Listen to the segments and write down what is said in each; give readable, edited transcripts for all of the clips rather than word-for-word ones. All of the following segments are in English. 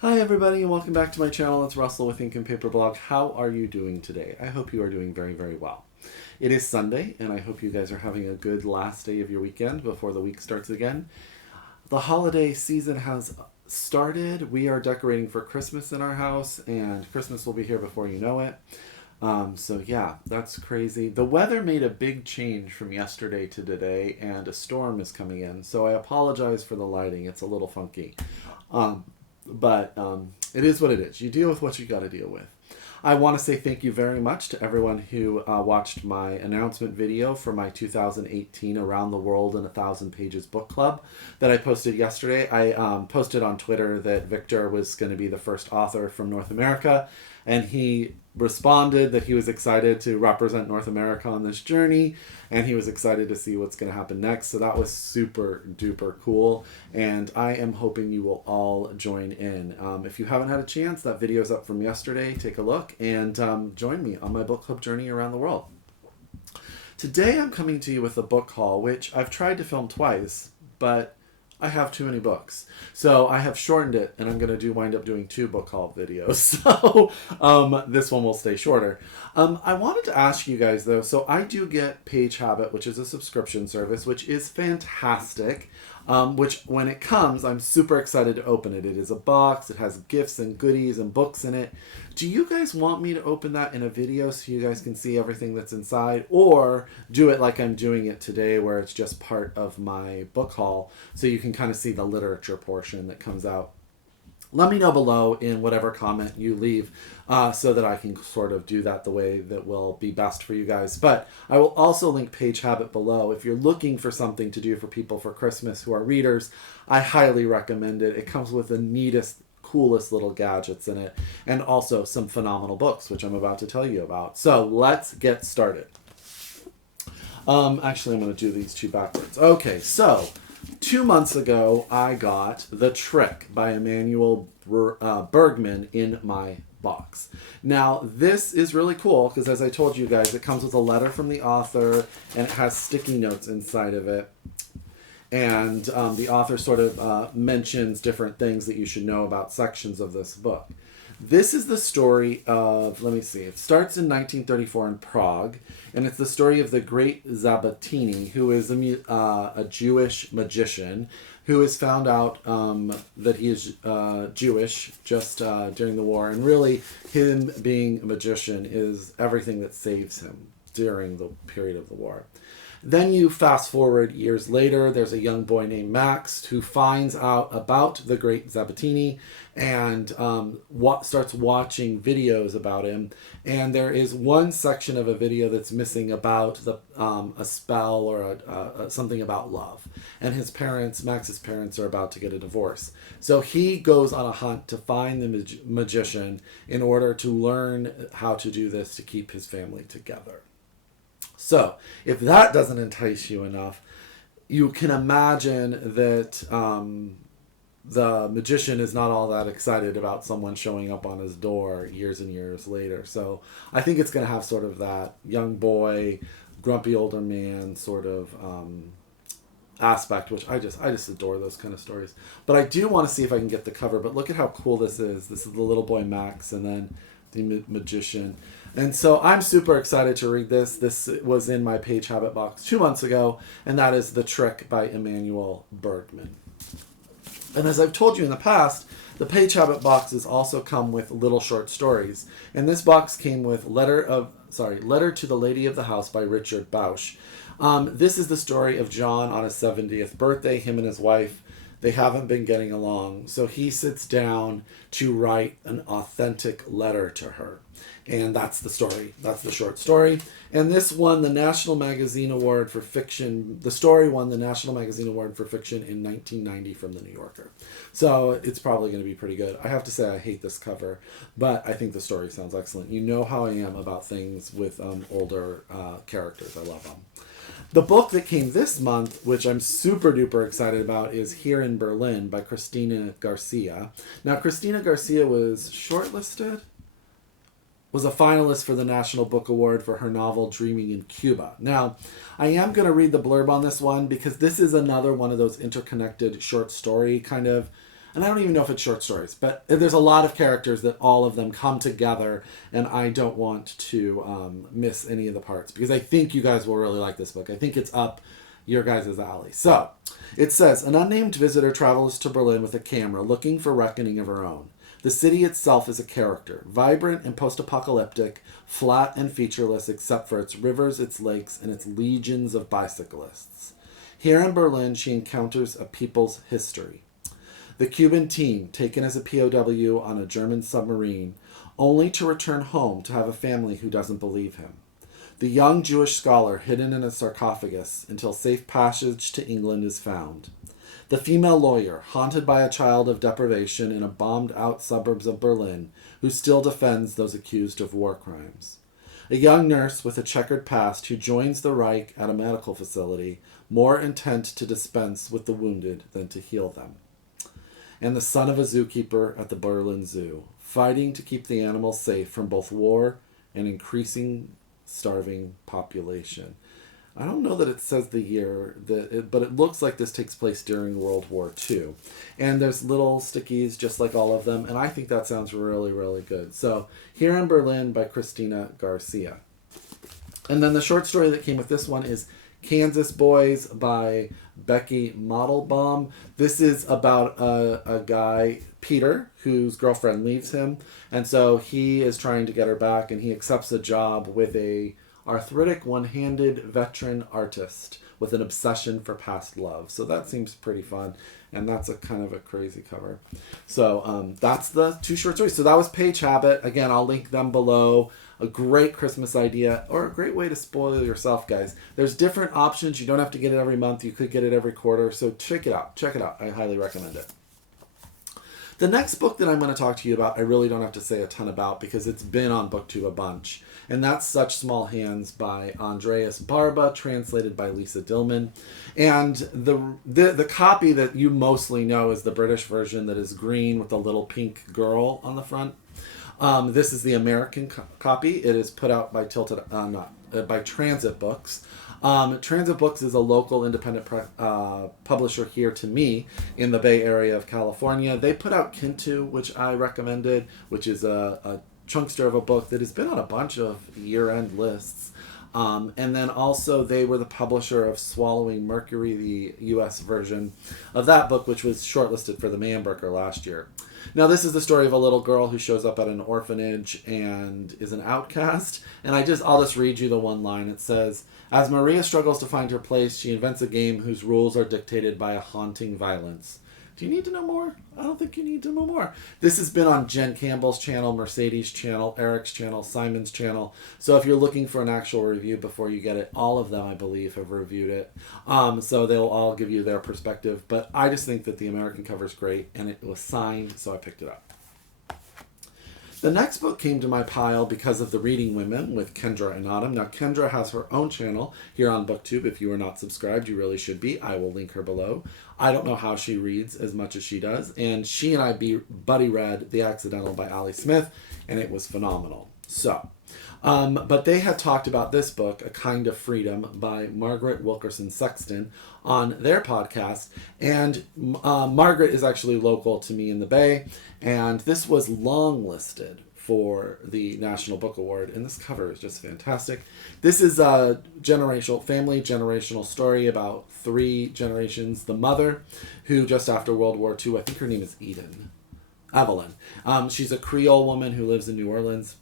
Hi everybody and welcome back to my channel. It's Russell with Ink and Paper Blog. How are you doing today? I hope you are doing very, very well. It is Sunday and I hope you guys are having a good last day of your weekend before the week starts again. The holiday season has started. We are decorating for Christmas in our house and Christmas will be here before you know it. So yeah, that's crazy. The weather made a big change from yesterday to today and a storm is coming in. So I apologize for the lighting. It's a little funky. But it is what it is. You deal with what you got to deal with. I want to say thank you very much to everyone who watched my announcement video for my 2018 Around the World in 1,000 Pages book club that I posted yesterday. I posted on Twitter that Victor was going to be the first author from North America, and he responded that he was excited to represent North America on this journey, and he was excited to see what's going to happen next. So that was super duper cool, and I am hoping you will all join in. If you haven't had a chance, that video's up from yesterday. Take a look and join me on my book club journey around the world. Today I'm coming to you with a book haul, which I've tried to film twice, but I have too many books. So I have shortened it, and I'm going to wind up doing 2 book haul videos. So this one will stay shorter. I wanted to ask you guys, though, so I do get Page Habit, which is a subscription service, which is fantastic. Which, when it comes, I'm super excited to open it. It is a box. It has gifts and goodies and books in it. Do you guys want me to open that in a video so you guys can see everything that's inside? Or do it like I'm doing it today, where it's just part of my book haul, so you can kind of see the literature portion that comes out? Let me know below in whatever comment you leave so that I can sort of do that the way that will be best for you guys. But I will also link Page Habit below. If you're looking for something to do for people for Christmas who are readers, I highly recommend it. It comes with the neatest, coolest little gadgets in it, and also some phenomenal books, which I'm about to tell you about. So let's get started. Actually, I'm going to do these 2 backwards. Okay, so 2 months ago, I got The Trick by Emanuel Bergmann in my box. Now, this is really cool because, as I told you guys, it comes with a letter from the author and it has sticky notes inside of it. And the author sort of mentions different things that you should know about sections of this book. This is the story of, let me see, it starts in 1934 in Prague, and it's the story of the great Zabatini, who is a Jewish magician who has found out that he is Jewish just during the war, and really him being a magician is everything that saves him during the period of the war. Then you fast forward years later, there's a young boy named Max who finds out about the great Zabatini and starts watching videos about him. And there is one section of a video that's missing about a spell or something about love. And his parents, Max's parents, are about to get a divorce. So he goes on a hunt to find the magician in order to learn how to do this to keep his family together. So, if that doesn't entice you enough, you can imagine that the magician is not all that excited about someone showing up on his door years and years later. So, I think it's going to have sort of that young boy, grumpy older man sort of aspect, which I just adore those kind of stories. But I do want to see if I can get the cover. But look at how cool this is. This is the little boy Max, and then the magician. And so I'm super excited to read this. This was in my Page Habit box 2 months ago, and that is The Trick by Emanuel Bergmann. And as I've told you in the past, the Page Habit boxes also come with little short stories. And this box came with Letter to the Lady of the House by Richard Bausch. This is the story of John on his 70th birthday. Him and his wife, they haven't been getting along. So he sits down to write an authentic letter to her. And that's the story. That's the short story. And this won the National Magazine Award for Fiction. The story won the National Magazine Award for Fiction in 1990 from the New Yorker. So it's probably going to be pretty good. I have to say I hate this cover, but I think the story sounds excellent. You know how I am about things with older characters. I love them. The book that came this month, which I'm super duper excited about, is Here in Berlin by Cristina Garcia. Now, Cristina Garcia was shortlisted? Was a finalist for the National Book Award for her novel Dreaming in Cuba. Now, I am going to read the blurb on this one because this is another one of those interconnected short story kind of and I don't even know if it's short stories, but there's a lot of characters that all of them come together, and I don't want to miss any of the parts because I think you guys will really like this book. I think it's up your guys' alley. So, it says, an unnamed visitor travels to Berlin with a camera looking for reckoning of her own. The city itself is a character, vibrant and post-apocalyptic, flat and featureless except for its rivers, its lakes, and its legions of bicyclists. Here in Berlin, she encounters a people's history. The Cuban teen, taken as a POW on a German submarine, only to return home to have a family who doesn't believe him. The young Jewish scholar hidden in a sarcophagus until safe passage to England is found. The female lawyer, haunted by a child of deprivation in a bombed-out suburbs of Berlin, who still defends those accused of war crimes. A young nurse with a checkered past who joins the Reich at a medical facility, more intent to dispense with the wounded than to heal them. And the son of a zookeeper at the Berlin Zoo, fighting to keep the animals safe from both war and increasing starving population. I don't know that it says the year, but it looks like this takes place during World War II. And there's little stickies just like all of them, and I think that sounds really, really good. So, Here in Berlin by Cristina Garcia. And then the short story that came with this one is Kansas Boys by Becky Mandelbaum. This is about a guy, Peter, whose girlfriend leaves him, and so he is trying to get her back, and he accepts a job with a arthritic one-handed veteran artist with an obsession for past love. So that seems pretty fun, and that's a kind of a crazy cover. So that's the two short stories. So that was Page Habit. Again, I'll link them below. A great Christmas idea, or a great way to spoil yourself, guys. There's different options. You don't have to get it every month. You could get it every quarter. So check it out. Check it out. I highly recommend it. The next book that I'm going to talk to you about, I really don't have to say a ton about because it's been on BookTube a bunch. And that's Such Small Hands by Andreas Barba, translated by Lisa Dillman. And the copy that you mostly know is the British version that is green with a little pink girl on the front. This is the American copy. It is put out by by Transit Books. Transit Books is a local independent publisher here to me in the Bay Area of California. They put out Kintu, which I recommended, which is a chunkster of a book that has been on a bunch of year-end lists. And then also they were the publisher of Swallowing Mercury, the U.S. version of that book, which was shortlisted for the Man Booker last year. Now, this is the story of a little girl who shows up at an orphanage and is an outcast. And I'll just read you the one line. It says, as Maria struggles to find her place, she invents a game whose rules are dictated by a haunting violence. Do you need to know more? I don't think you need to know more. This has been on Jen Campbell's channel, Mercedes' channel, Eric's channel, Simon's channel. So if you're looking for an actual review before you get it, all of them, I believe, have reviewed it. So they'll all give you their perspective. But I just think that the American cover is great, and it was signed, so I picked it up. The next book came to my pile because of The Reading Women with Kendra and Autumn. Now, Kendra has her own channel here on BookTube. If you are not subscribed, you really should be. I will link her below. I don't know how she reads as much as she does. And she and I buddy read The Accidental by Ali Smith, and it was phenomenal. So, but they had talked about this book, A Kind of Freedom, by Margaret Wilkerson Sexton, on their podcast. And Margaret is actually local to me in the Bay, and this was longlisted for the National Book Award, and this cover is just fantastic. This is a generational story about 3 generations. The mother, who just after World War II, I think her name is Evelyn. She's a Creole woman who lives in New Orleans.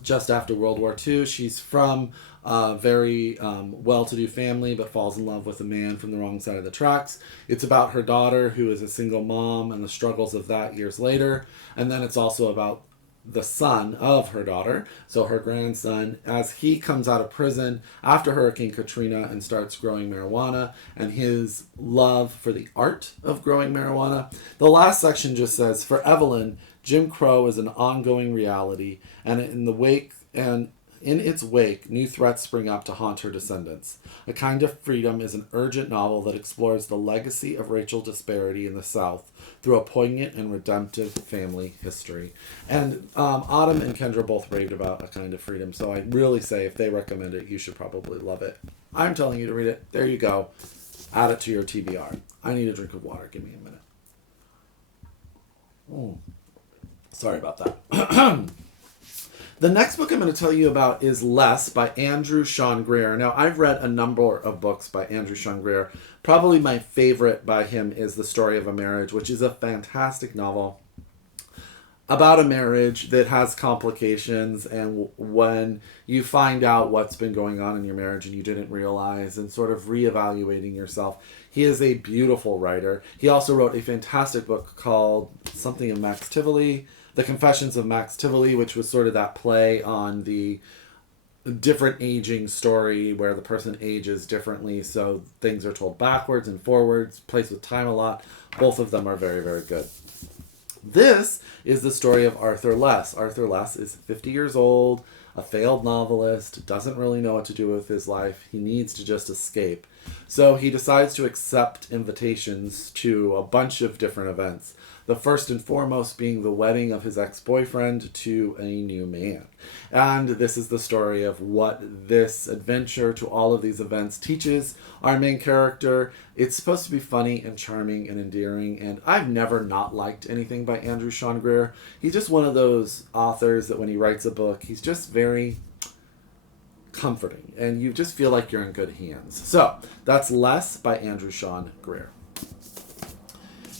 Just after World War II, she's from a very well-to-do family, but falls in love with a man from the wrong side of the tracks. It's about her daughter, who is a single mom, and the struggles of that years later. And then it's also about the son of her daughter, so her grandson, as he comes out of prison after Hurricane Katrina and starts growing marijuana, and his love for the art of growing marijuana. The last section just says, for Evelyn, Jim Crow is an ongoing reality, and in its wake, new threats spring up to haunt her descendants. A Kind of Freedom is an urgent novel that explores the legacy of racial disparity in the South through a poignant and redemptive family history. And Autumn and Kendra both raved about A Kind of Freedom, so I really say if they recommend it, you should probably love it. I'm telling you to read it. There you go. Add it to your TBR. I need a drink of water. Give me a minute. Sorry about that. The next book I'm going to tell you about is Less by Andrew Sean Greer. Now, I've read a number of books by Andrew Sean Greer. Probably my favorite by him is The Story of a Marriage, which is a fantastic novel about a marriage that has complications, and when you find out what's been going on in your marriage and you didn't realize, and sort of reevaluating yourself. He is a beautiful writer. He also wrote a fantastic book called something of Max Tivoli, The Confessions of Max Tivoli, which was sort of that play on the different aging story where the person ages differently, so things are told backwards and forwards, plays with time a lot. Both of them are very, very good. This is the story of Arthur Less. Arthur Less is 50 years old, a failed novelist, doesn't really know what to do with his life. He needs to just escape. So he decides to accept invitations to a bunch of different events. The first and foremost being the wedding of his ex-boyfriend to a new man. And this is the story of what this adventure to all of these events teaches our main character. It's supposed to be funny and charming and endearing, and I've never not liked anything by Andrew Sean Greer. He's just one of those authors that when he writes a book, he's just very comforting, and you just feel like you're in good hands. So, that's Less by Andrew Sean Greer.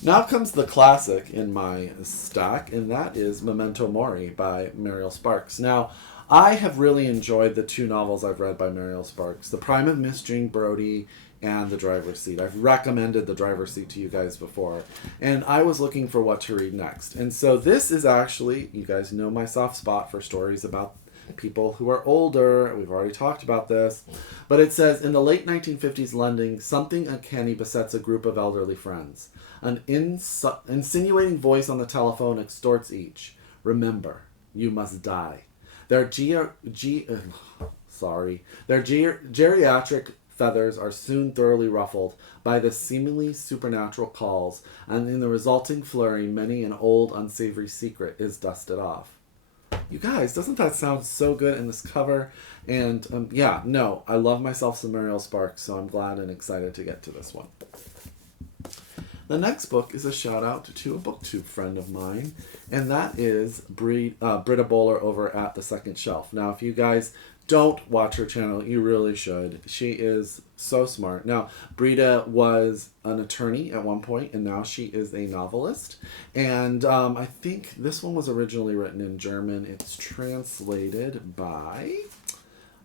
Now comes the classic in my stack, and that is Memento Mori by Muriel Sparks. Now, I have really enjoyed the two novels I've read by Muriel Sparks, The Prime of Miss Jane Brodie and The Driver's Seat. I've recommended The Driver's Seat to you guys before, and I was looking for what to read next. And so this is actually, you guys know my soft spot for stories about people who are older. We've already talked about this. But it says, in the late 1950s London, something uncanny besets a group of elderly friends. An insinuating voice on the telephone extorts each. Remember, you must die. Their geriatric feathers are soon thoroughly ruffled by the seemingly supernatural calls, and in the resulting flurry, many an old unsavory secret is dusted off. You guys, doesn't that sound so good in this cover? And I love myself some Muriel Sparks, so I'm glad and excited to get to this one. The next book is a shout out to a booktube friend of mine, and that is Britta Bohler over at The Second Shelf. Now, if you guys don't watch her channel, you really should. She is so smart. Now, Britta was an attorney at one point, and now she is a novelist. And I think this one was originally written in German. It's translated by...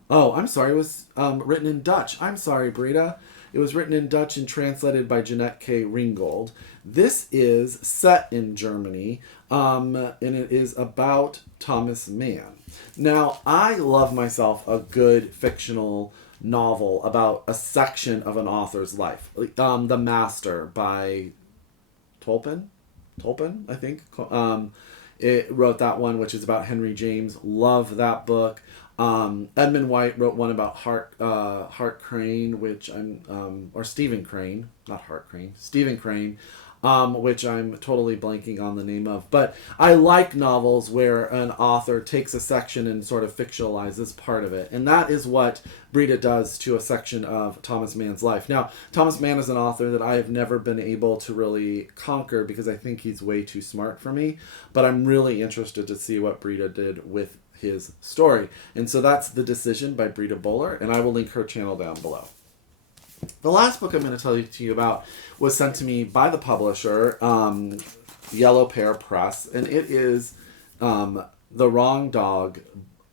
Oh, I'm sorry. It was written in Dutch. I'm sorry, Britta. It was written in Dutch and translated by Jeanette K. Ringgold. This is set in Germany, and it is about Thomas Mann. Now, I love myself a good fictional novel about a section of an author's life. The Master by Tolkien, I think. It wrote that one, which is about Henry James. Love that book. Edmund White wrote one about Hart Crane, which or Stephen Crane, not Hart Crane, Stephen Crane, which I'm totally blanking on the name of. But I like novels where an author takes a section and sort of fictionalizes part of it. And that is what Britta does to a section of Thomas Mann's life. Now, Thomas Mann is an author that I have never been able to really conquer because I think he's way too smart for me. But I'm really interested to see what Britta did with his story. And so that's The Decision by Britta Bohler, and I will link her channel down below. The last book I'm going to tell you about was sent to me by the publisher, Yellow Pear Press, and it is The Wrong Dog,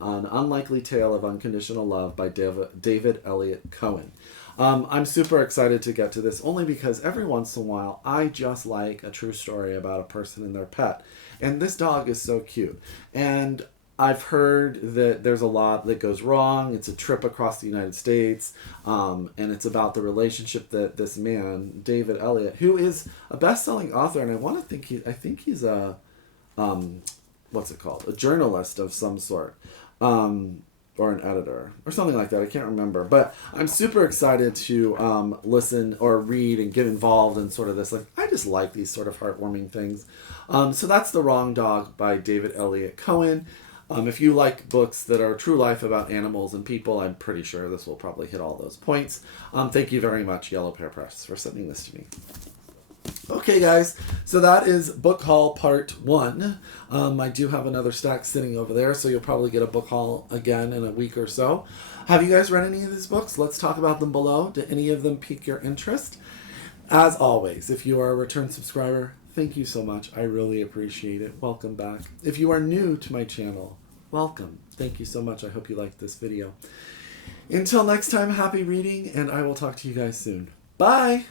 An Unlikely Tale of Unconditional Love by David Elliot Cohen. I'm super excited to get to this, only because every once in a while, I just like a true story about a person and their pet. And this dog is so cute. And I've heard that there's a lot that goes wrong. It's a trip across the United States, and it's about the relationship that this man, David Elliot, who is a best-selling author, and I think he's a, what's it called? A journalist of some sort, or an editor, or something like that. I can't remember. But I'm super excited to listen or read and get involved in sort of this. Like, I just like these sort of heartwarming things. So that's The Wrong Dog by David Elliot Cohen. If you like books that are true life about animals and people, I'm pretty sure this will probably hit all those points. Thank you very much, Yellow Pear Press, for sending this to me. Okay, guys, so that is book haul part 1. I do have another stack sitting over there, so you'll probably get a book haul again in a week or so. Have you guys read any of these books? Let's talk about them below. Did any of them pique your interest? As always, if you are a return subscriber, thank you so much. I really appreciate it. Welcome back. If you are new to my channel, welcome. Thank you so much. I hope you liked this video. Until next time, happy reading, and I will talk to you guys soon. Bye!